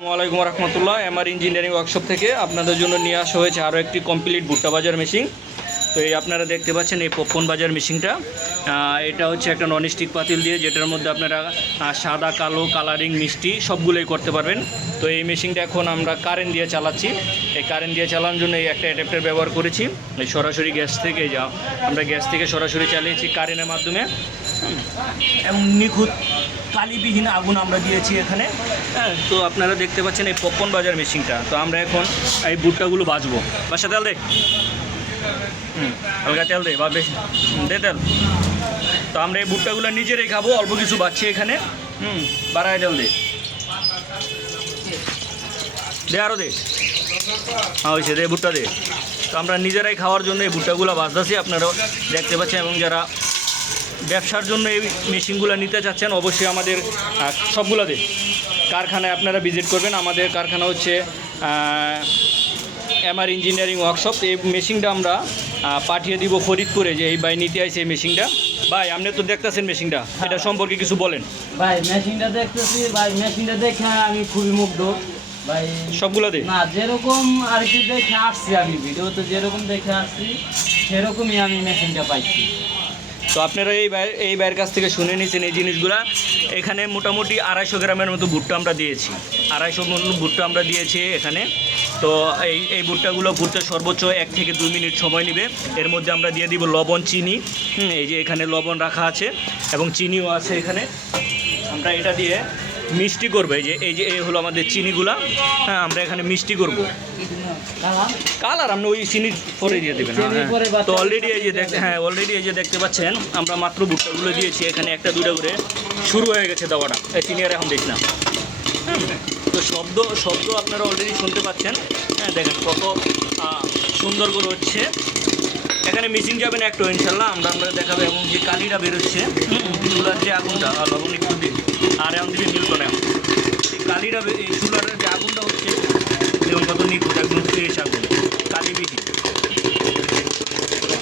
আসসালামু আলাইকুম রহমতুল্লাহ। MR engineering workshop থেকে আপনাদের জন্য নিয়ে আসা হয়েছে আরও একটি কমপ্লিট ভুট্টা বাজার মেশিন। তো এই আপনারা দেখতে পাচ্ছেন এই পপকর্ন বাজার মেশিনটা। এটা হচ্ছে একটা ননস্টিক পাতিল দিয়ে, যেটার মধ্যে আপনারা সাদা, কালো, কালারিং, মিষ্টি সবগুলোই করতে পারবেন। তো এই মেশিনটা এখন আমরা কারেন্ট দিয়ে চালাচ্ছি। এই কারেন্ট দিয়ে চালানোর জন্য এই একটা অ্যাডাপ্টার ব্যবহার করেছি। এই সরাসরি গ্যাস থেকে আমরা গ্যাস থেকে সরাসরি চালিয়েছি কারেন্টের মাধ্যমে, এবং নিখুঁত কালিবিহীন আগুন আমরা দিয়েছি এখানে। তো আপনারা দেখতে পাচ্ছেন এই পপকর্ন বাজার মেশিনটা। তো আমরা এখন এই ভুট্টাগুলো ভাজবো। বাসা তেল দে, হালকা তেল দে বা বেশ দে তেল। তো আমরা এই ভুট্টাগুলো নিজেরাই খাবো, অল্প কিছু বাচ্ছি এখানে। বাড়ায় তেল দে, দে আরও দে, হ্যাঁ হয়েছে, দে ভুট্টা দে। তো আমরা নিজেরাই খাওয়ার জন্য এই ভুট্টাগুলো ভাজতেছি, আপনারাও দেখতে পাচ্ছেন। এবং যারা ব্যবসার জন্য এই মেশিনগুলো নিতে চাচ্ছেন, অবশ্যই আমাদের সবগুলোতে কারখানায় আপনারা ভিজিট করবেন। আমাদের কারখানা হচ্ছে এমআর ইঞ্জিনিয়ারিং ওয়ার্কশপ। এই মেশিনটা আমরা পাঠিয়ে দিব ফরিদপুরে, যে এই ভাই নিতে আইছে এই মেশিনটা। ভাই আপনি তো দেখতেছেন মেশিনটা, এটা সম্পর্কে কিছু বলেন। ভাই মেশিনটা দেখতেছি, ভাই মেশিনটা দেখে আমি খুবই মুগ্ধ ভাই। সবগুলোতে না, যেরকম আর কি দেখে আসছি আমি ভিডিওতে, যেরকম দেখে আসছি সেরকমই আমি মেশিনটা পাইছি। তো আপনারা এই ভাইয়ের কাছ থেকে শুনে নিয়েছেন এই জিনিসগুলা। এখানে মোটামুটি 250 গ্রামের মতো ভুট্টা আমরা দিয়েছি, 250 মতো ভুট্টা আমরা দিয়েছি এখানে। তো এই ভুট্টাগুলো ভুট্টা সর্বোচ্চ 1 থেকে 2 মিনিট সময় নেবে। এর মধ্যে আমরা দিয়ে দিব লবণ, চিনি। এই যে এখানে লবণ রাখা আছে এবং চিনিও আছে এখানে। আমরা এটা দিয়ে মিষ্টি করবো। এই হলো আমাদের চিনিগুলা। আমরা এখানে মিষ্টি করব। কালার আপনি ওই চিনি পরে দিয়ে দেবেন। তো অলরেডি এই যে দেখতে পাচ্ছেন আমরা মাত্র ভুট্টাগুলো দিয়েছি এখানে, একটা দুটো করে শুরু হয়ে গেছে দেওয়াটা। এই চিনি আর এখন দেখি না। তো শব্দ আপনারা অলরেডি শুনতে পাচ্ছেন। দেখেন কত সুন্দর করে হচ্ছে। এখানে মিসিং যাবেন একটু ইনশাল্লাহ, আমরা দেখাবো। এবং যে কালিটা বেরোচ্ছে, চুলার যে আগুনটা, লবণ একটু দিন আর এমন দিবি মিলতো না। এই কালিটা, এই চুলার যে আগুনটা হচ্ছে, যেমন কত নিখুঁত, একদম ফ্রেশ আগুন, কালিবিহীন।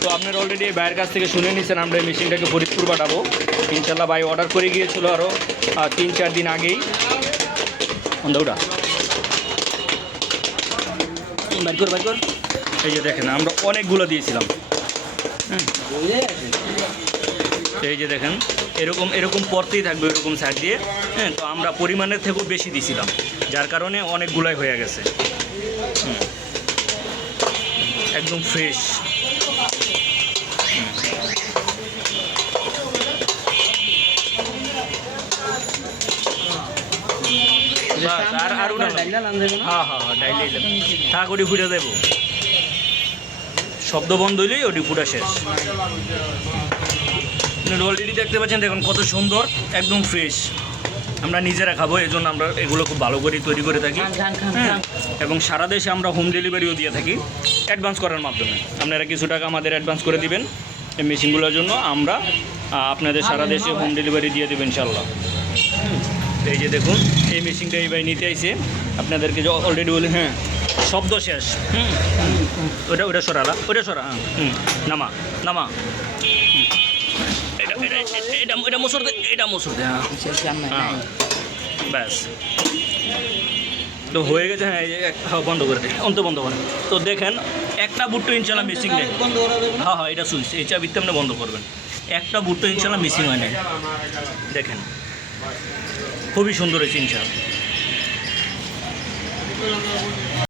তো আপনারা অলরেডি এই ভাইয়ের কাছ থেকে শুনে নিচ্ছেন আমরা এই মেশিনটাকে ফরিদপুর পাঠাবো ইনশাল্লাহ। ভাই অর্ডার করে গিয়েছিল আরও 3-4 দিন আগেই। ওটা বাইর কর। এই যে দেখেন আমরা অনেকগুলো দিয়েছিলাম। এই যে দেখেন এরকম পড়তেই থাকবে, এরকম সাইড দিয়ে। তো আমরা পরিমাণের থেকেও বেশি দিয়েছিলাম, যার কারণে অনেকগুলাই হয়ে গেছে। একদম ফ্রেশ। থাক, ওটি ফুটে দেবো। শব্দ বন্ধ হইলেই ওটি ফুটা শেষ। অলরেডি দেখতে পাচ্ছেন, দেখুন কত সুন্দর, একদম ফ্রেশ। আমরা নিজেরা খাবো, এই জন্য আমরা এগুলো খুব ভালো করে তৈরি করে থাকি। এবং সারা দেশে আমরা হোম ডেলিভারিও দিয়ে থাকি অ্যাডভান্স করার মাধ্যমে। আপনারা কিছু টাকা আমাদের অ্যাডভান্স করে দিবেন এই মেশিনগুলোর জন্য, আমরা আপনাদের সারা দেশে হোম ডেলিভারি দিয়ে দেবেন ইনশাল্লাহ। এই যে দেখুন এই মেশিনটা এই ভাই নিতে আইছে, আপনাদেরকে যে অলরেডি বলি। শব্দ শেষ। ওটা সরালা, ওটা সরা। নামা। এটা মোসর দে, হ্যাঁ ব্যাস। তো হয়ে গেছে। বন্ধ করে দে, বন্ধ করে। তো দেখেন একটা ভুট্টো ইনশাল্লাহ মিসিং নেই। এটা সুইচ, এই চাবিতে আপনি বন্ধ করবেন। একটা ভুট্টো ইনশাল্লাহ মিসিং হয় নাই। দেখেন খুবই সুন্দর হয়েছে ইনশাল্লাহ।